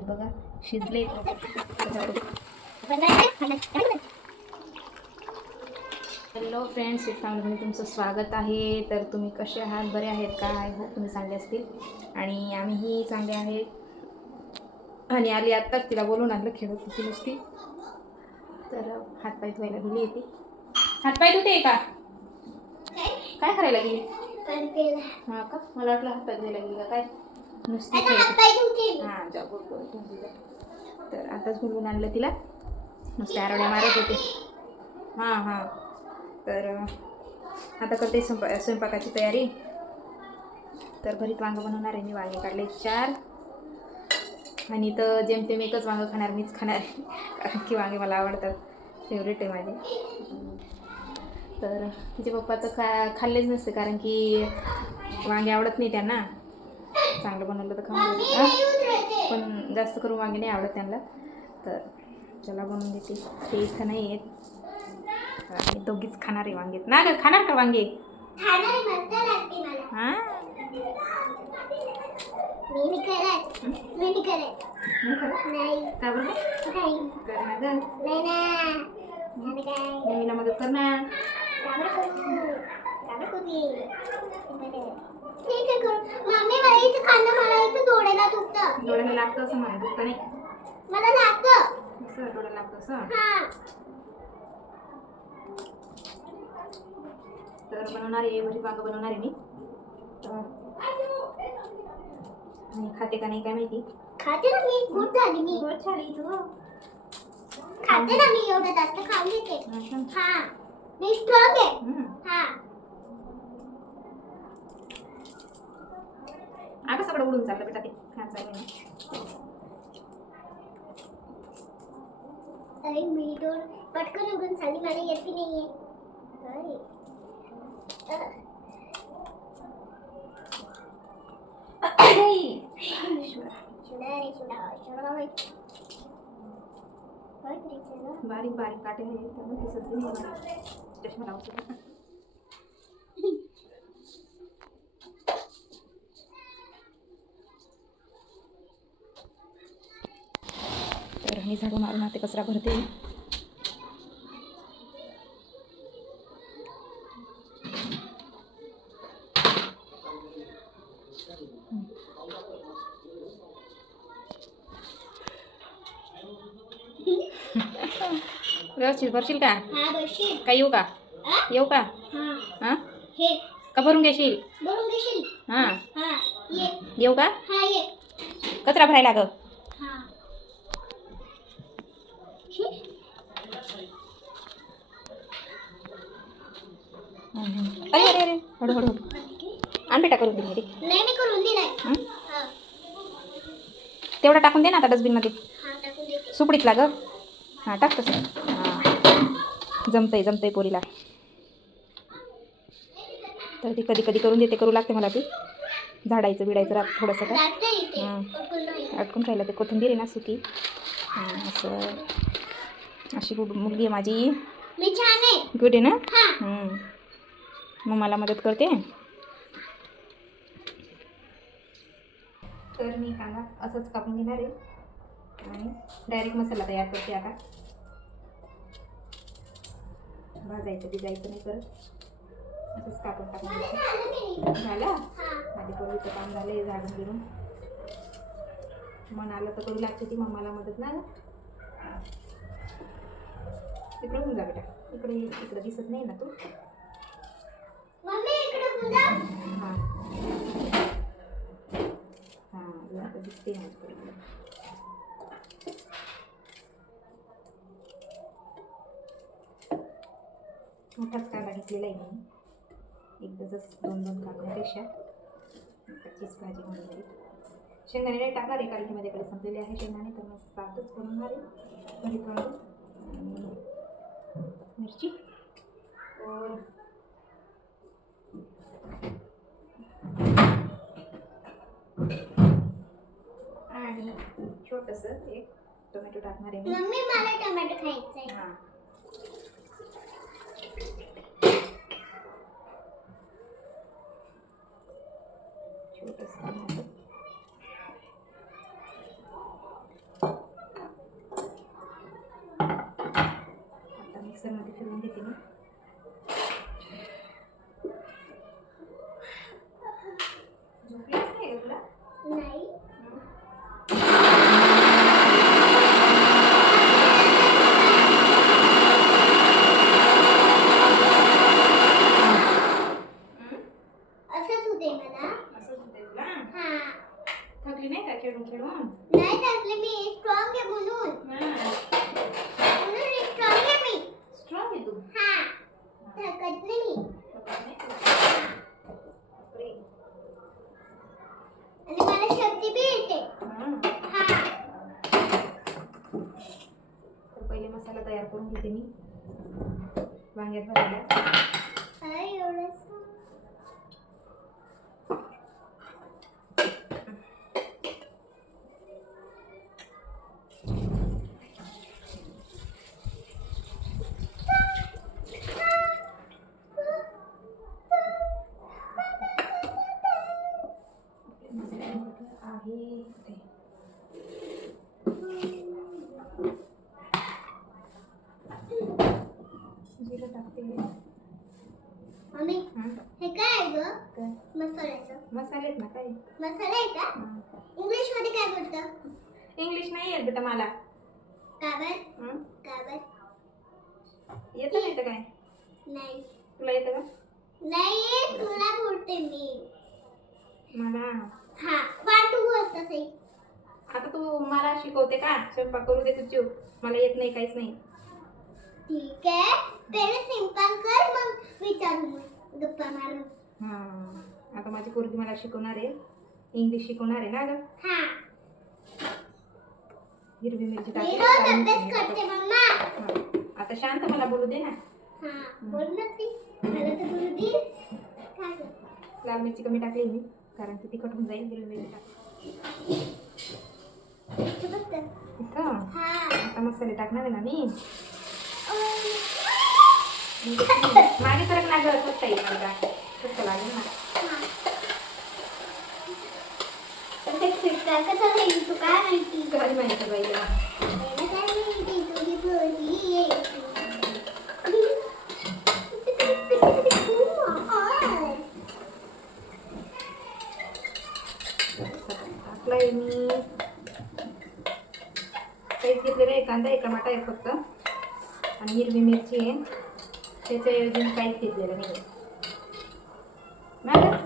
बघा शिजले hello friends sweet फॅमिलीमध्ये तुमचं स्वागत आहे. तर तुम्ही कसे आहात? बरे आहेत का? आय होप तुम्ही चांगले असतील. आणि आम्हीही चांगले आहेत. आणि आली आत्ताच तिला बोलून आणलं खेळत होती नुसती. तर हातपाय धुवायला गेली होती. हातपाय धुते का? काय? करायला गेली? हां का? मला वाटलं हातपाय धुवायला गेली का? काय? नुसती हां जा. तर आताच बोलवून आणलं तिला. नुसत्या आरड्या मारत होते. हां हां. तर आता करते स्वयंपा स्वयंपाकाची तयारी. तर भरीत वांगं बनवणार आहे मी वांगे काढले चार. आणि तर जेमतेम एकच वांगं खाणार मीच खाणार कारण की वांगे मला आवडतात. फेवरेट आहे माझे. तर तिचे पप्पा तर खा खाल्लेच नसते कारण की वांगे आवडत नाही त्यांना. चांगलं बनवलं तर. हा? पण जास्त करून वांगे नाही आवडत त्यांना. तर चला बनवून देते. ते इथं नाही आहेत. आम्ही दोघीच खाणार आहे वांगे. ना ग खाणार का वांगे? हां? नाही खाणार? का बरं? कर ना मदत कर ना. मम्मी मला इथे खाणं मला इथे डोळ्याला दुखतं डोळ्याला लागतं असं म्हणा दुखतं नाही. मला लागतं असं. डोळ्याला लागतं हा तर बनवणार आहे भरीत वांगं बनवणार आहे मी. आणि खाते का नाही काय माहिती? खाते ना मी गुड झाली मी. गोड झाली तू. खाते ना मी एवढं जास्त खाऊन घेते. हा. मी स्ट्रॉंग आहे. हा अगं सगळं उडून चाललं बेटा ते खायचं आहे. अरे मी दोन पटकन उडून चालली मला येते नाहीये? बारीक बारीक काटे दिसत नाही मला. चष्मा लावते का? तर मी झाडू मारून आता कचरा भरते व्यवस्थित भरशील का? हा येऊ का? येऊ का? हा. हां? हे. का भरून घेशील? हां. हा ये. येऊ का? हा ये. कचरा भरायला ग. हा. अरे अरे अरे. हळू हळू हळू. आण बेटा करून दे मध्ये. नाही मी करून दिलाय हं? हा. तेवढं टाकून दे ना आता डस्टबिनमध्ये. हा टाकून देते. सुपडीतला ग. हां टाक तसं. जमतंय जमतंय पोरीला. तर ती कधी कधी करून देते करू लागते मला ती. झाडायचं बिडायचं रात थोडंसं का? लागतं इथे हं. पकडून नाही. अटकून राहिलं ते कोथिंबीर आहे ना सुकी. असं. अशी गुड मुलगी आहे माझी. गुड आहे. ना. मग मला मदत करते. तर मी कांदा असंच कापून घेणार आहे. आणि डायरेक्ट मसाला तयार करते आता. भाजायचं भिजायचं नाही करत. असंच कापून टाकून. झालं? हा. माझे पूर्वीचं काम झालं आहे झाडून बिडून. मन आलं तर करू लागते ती मम्माला मदत ना? तिकडे होऊन जा बेटा. इकडे इकडे दिसत नाही ना तू? हां. हां दिसते माझ्याकडे. मोठाच कांदा घेतलेला आहे मी. एकदाच दोन दोन कांद्यापेक्षा. त्याचीच भाजी बनवली शेंगदाणे नाही टाकणार आहे कारण की माझ्याकडे संपलेले आहे शेंगदाणे तर मग सातच बनवणार आहे. वांगे आणि मिरची. और आणि छोटंसं एक टोमॅटो टाकणार आहे मम्मी मला टोमॅटो खायचंय. हां. വേണ്ടി वांग्यात अरे एवढंच आहे ते. जिरं टाकते मम्मी हं? हे काय आहे ग काय? मसाल्याचं मसाले आहे का. इंग्लिशमध्ये काय बोलतं? इंग्लिश नाही येत बेटा मला. काबर? काबर येतं नाही काय? नाही. तुला येतं का? नाही तुला बोलते मी. मला? हा वाटू बोलत सही आता तू मला शिकवते का? स्वयंपाक करू दे तुझी मला येत नाही काहीच नाही. ठीक आहे. पहिले सिंपल कर मग विचारू गप्पा मारू हां. आता माझी पोरगी मला शिकवणार आहे. इंग्लिश शिकवणार आहे ना ग? हा. हिरवी मिरची काळी करते मम्मा. हां. आता शांत मला बोलू दे ना. हा. बोल ना ती मला तर बोलू दे. काय? गं? लाल मिरची कमी टाकली मी कारण ती तिखट होऊन जाईल हिरवी मिरची टाक इथं बघ तर. इथं हा. आता मसाले टाकणार आहे ना मी. अं, मागे सरक ना गं स्वस्त येईल मला. स्वस्त लागेल ना. हा. ते जाईल तू काय माहिती काय माहिती बाई आहे. टाकलाय मी काहीच घेतलेलं आहे कांदा एक टमाटा आहे फक्त आणि हिरवी मिरची आहे त्याच्याऐवजी काहीच घेतलेलं नाही मॅडम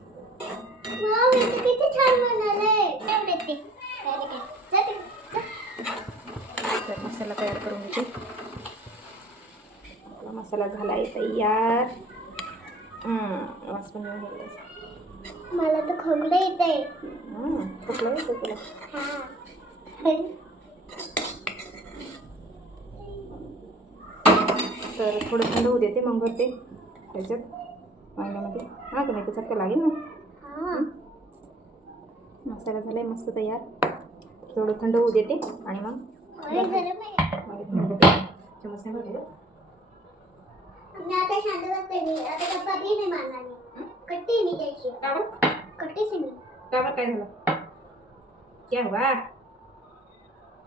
वाव, इथे किती छान बनवलंय. ठेवले ते. Very good. जा ते, जा. तर मसाला तयार करून घेते आपला मसाला झाला आहे तयार. याचा. मला तर खोकलं येत आहे खोकला येतो तुला? हा तर थोडं थंड होऊ देते मग भरते त्याच्यात वांग्यामध्ये. हा का नाही तर चटका लागेल ना? हा. मसाला झाला आहे मस्त तयार. थोडं थंड होऊ देते आणि मग अरे गरम आहे चमचने भरले मी आता शांत बसते मी. आता चपाती नाही मारणार मी. कट्टी मी त्याची. बरं? कट्टीच आहे मी. बरं? काय झालं? क्या हुआ?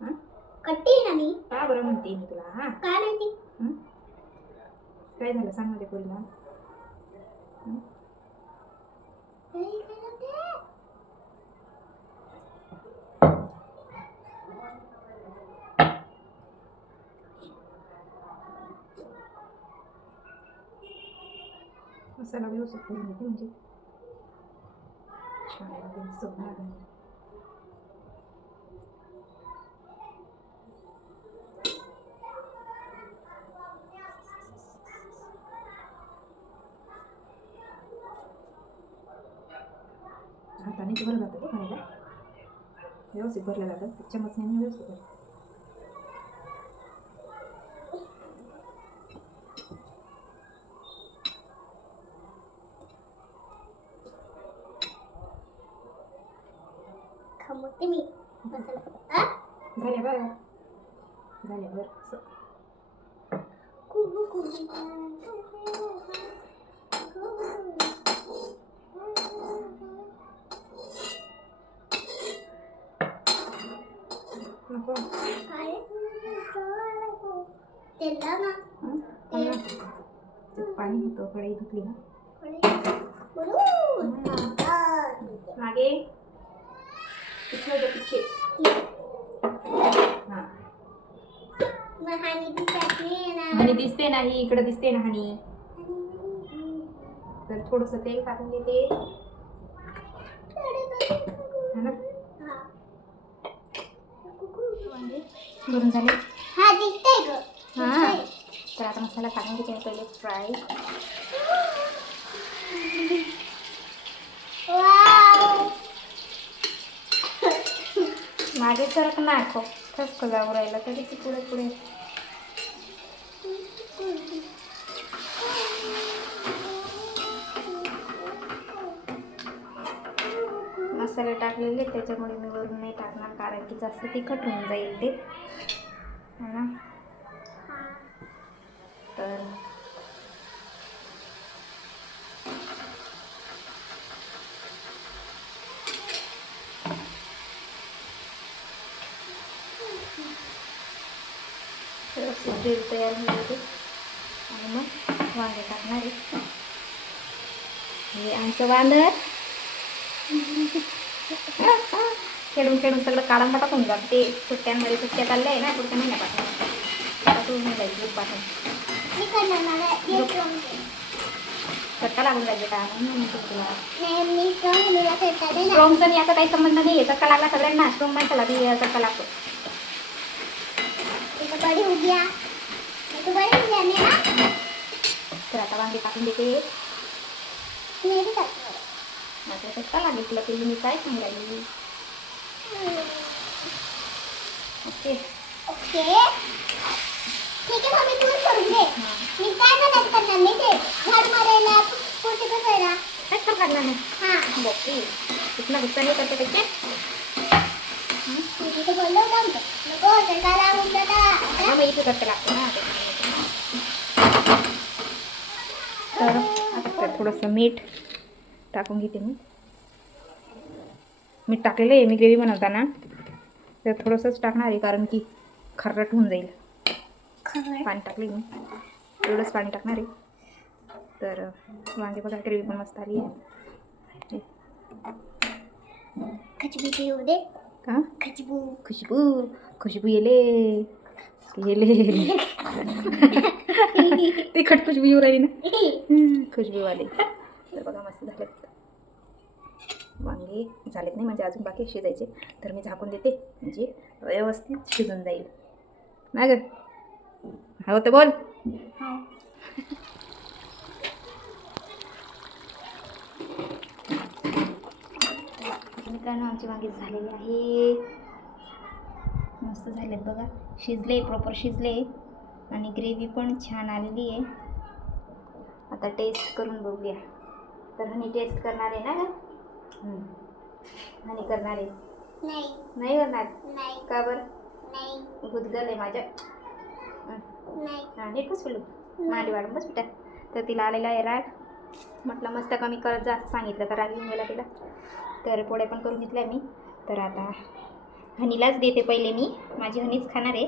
हं? कट्टी आहे ना मी. का बरं म्हणते मी तुला? हा? काय माहिती? हं? काय झालं? सांगमध्ये पोरीला. काय झालं ते? मसाला व्यवस्थित माहिती म्हणजे? हाताने ते जातं बघ खायला? व्यवस्थित भरलं जातं. चमचने व्यवस्थित भरलं खमवते मी मसाला आ? झाल्या बरं झाल्या बरं असं कुहू कुहू. नको काय तेला ना हं? पण ना, त्यात पाणी होतं कढई धुतली ना बोलू मागे पिछे होतं पिछे हां आणि दिसते नाही इकडे दिसते नाही. तर थोडंसं तेल टाकून घेते. है ना? भरून झाले? हा. दिसतंय ग हां तर आता मसाला टाकून घेते पहिले फ्राय. मागे सरक नाखो ठसक जाऊ राहिला तरी ती पुढे पुढे. मसाले टाकलेले त्याच्यामुळे मी वरून नाही टाकणार कारण की जास्त तिखट होऊन जाईल ते. है ना? तर व्यवस्थित तयार होते आणि मग वांगे टाकणार आहे. हे आमचं वांदर खेळून खेळून सगळं काढून टाकून जात ते सुट्ट्यांमध्ये सुट्ट्या चालल्या आहे ना पुढच्या महिन्यापासून. पाठवून नाही जाईल दूध पाठवून. चटका लागून जायचे का? म्हणून नाही आणि याचा काही संबंध नाही आहे चटका लागला सगळ्यांना. स्ट्रॉंग माणसाला बी चटका लागतो. इथं बडी उभी आहे. इथं बडी उभी आहे ना. तर आता वांगे टाकून देते. मी बी टाकतो. माझा चटका लागेल तुला मी काय सांगायला ओके. ओके. ठीक आहे मम्मी तूच करून दे. मी काय करणार करणार नाही ते? झाड मारायला पोते बसायला काय कर लागणार नाही. हां. ओके इतना गुस्सा नाही करते त्याचे मी तिथे बोललो होतो आमचं. नको मग इथे करते लागते. ना तर आता थोडंसं मीठ टाकून घेते मी. मीठ टाकलेलं आहे मी ग्रेव्ही बनवताना. त्यात थोडंसंच टाकणार आहे कारण की खर्रट होऊन जाईल. पाणी टाकले मी. एवढंच पाणी टाकणार आहे. तर वांगे बघा ग्रेव्ही पण मस्त आली आहे. का? खचबू खुशबू खुशबू येले. येले. तिखट खुशबू येऊ राहिली ना. खुशबूवाले तर बघा मस्त झालेत वांगे झालेत नाही म्हणजे अजून बाकी शिजायचे. तर मी झाकून देते म्हणजे व्यवस्थित शिजून जाईल. ना ग हो तर बोल. मित्रांनो आमची वांगे झालेली आहे. मस्त झालेत बघा. शिजले प्रॉपर शिजले. आणि ग्रेव्ही पण छान आलेली आहे. आता टेस्ट करून बघूया. तर मी टेस्ट करणार आहे ना? हनी करणार आहे? नाही. नाही करणार? नाही. का बरं? नाही. गुदगल आहे माझ्या. नाही. हा नीट बस बोलू. मांडी वाढून बस बेटा. तर तिला आलेला आहे राग. म्हटलं मस्त कमी करत जा. सांगितलं तर राग येऊन गेला तिला. तर पोळ्या पण करून घेतल्या मी. तर आता हनीलाच देते पहिले मी. माझी हनीच खाणार आहे.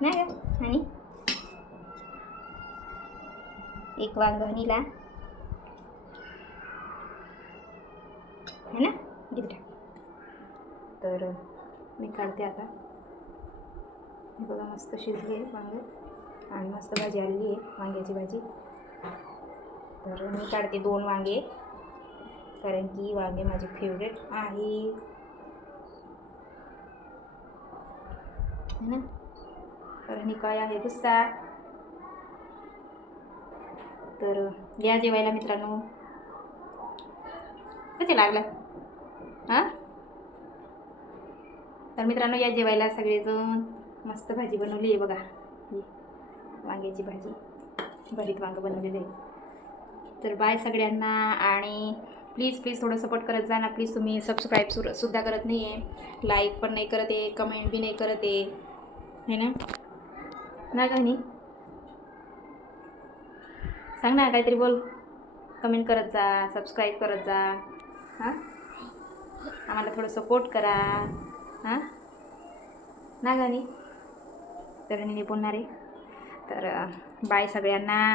नाही हनी? एक वांग हनीला. है ना? घे बेटा तर मी काढते आता. हे बघा मस्त शिजली आहे वांगे. आणि मस्त भाजी आलेली आहे वांग्याची भाजी. तर मी काढते दोन वांगे कारण की वांगे माझे फेवरेट आहे है ना? तर आणि काय आहे गुस्सा? तर या जेवायला मित्रांनो. कसे लागलं? हां? तर मित्रांनो या जेवायला सगळेजण मस्त भाजी बनवली आहे बघा. ही वांग्याची भाजी. भरीत वांगं बनवलेलं आहे. तर बाय सगळ्यांना आणि प्लीज प्लीज थोडं सपोर्ट करत जा ना. प्लीज तुम्ही सबस्क्राईब सुर सुद्धा करत नाही आहे लाईक पण नाही करत आहे कमेंट बी नाही करत आहे. है ना? ना का सांग ना काहीतरी बोल. कमेंट करत जा सबस्क्राईब करत जा. हां? आम्हाला थोडं सपोर्ट करा. हां? ना गाणी तर मी बोलणार आहे तर बाय सगळ्यांना.